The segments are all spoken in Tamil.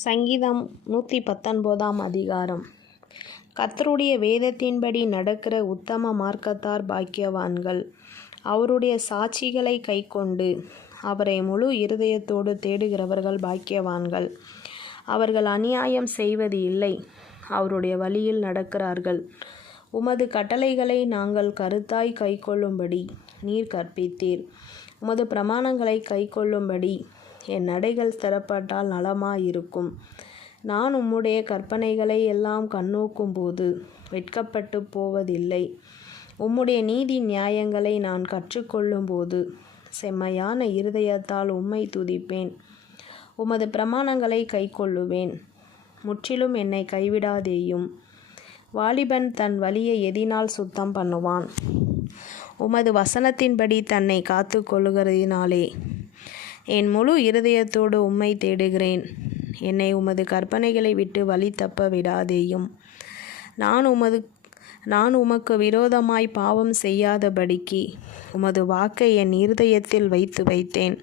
சங்கீதம் 119 அதிகாரம். கர்த்தருடைய வேதத்தின்படி நடக்கிற உத்தம மார்க்கத்தார் பாக்கியவான்கள். அவருடைய சாட்சிகளை கைக்கொண்டு அவரை முழு இருதயத்தோடு தேடுகிறவர்கள் பாக்கியவான்கள். அவர்கள் அநியாயம் செய்வது இல்லை, அவருடைய வழியில் நடக்கிறார்கள். உமது கட்டளைகளை நாங்கள் கருத்தாய் கைக்கொள்ளும்படி நீர் கற்பித்தீர். உமது பிரமாணங்களை கைக்கொள்ளும்படி என் நடைகள் திறப்பட்டால் நலமாயிருக்கும். நான் உம்முடைய கற்பனைகளை எல்லாம் கண்ணோக்கும்போது வெட்கப்பட்டு போவதில்லை. உம்முடைய நீதி நியாயங்களை நான் கற்றுக்கொள்ளும்போது செம்மையான இருதயத்தால் உம்மை துதிப்பேன். உமது பிரமாணங்களை கைக்கொள்ளுவேன். முற்றிலும் என்னை கைவிடாதேயும். வாலிபன் தன் வழியை எதினால் சுத்தம் பண்ணுவான்? உமது வசனத்தின்படி தன்னை காத்து கொள்ளுகிறதினாலே. என் முழு இருதயத்தோடு உம்மை தேடுகிறேன். என்னை உமது கற்பனைகளை விட்டு வழி தப்ப விடாதேயும். நான் உமக்கு விரோதமாய் பாவம் செய்யாதபடிக்கு உமது வாக்கை என் இருதயத்தில் வைத்தேன்.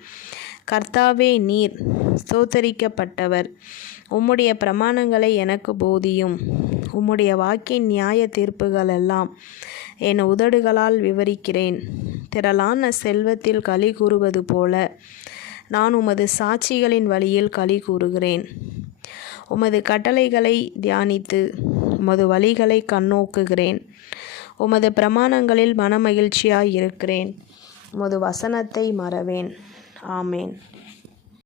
கர்த்தாவே, நீர் ஸ்தோத்தரிக்கப்பட்டவர். உம்முடைய பிரமாணங்களை எனக்கு போதியும். உம்முடைய வாக்கின் நியாய தீர்ப்புகள் எல்லாம் என் உதடுகளால் விவரிக்கிறேன். திரளான செல்வத்தில் களி கூறுவது போல நான் உமது சாட்சிகளின் வழியில் களி கூறுகிறேன். உமது கட்டளைகளை தியானித்து உமது வழிகளை கண்ணோக்குகிறேன். உமது பிரமாணங்களில் மனமகிழ்ச்சியாய் இருக்கிறேன். உமது வசனத்தை மறவேன். ஆமேன்.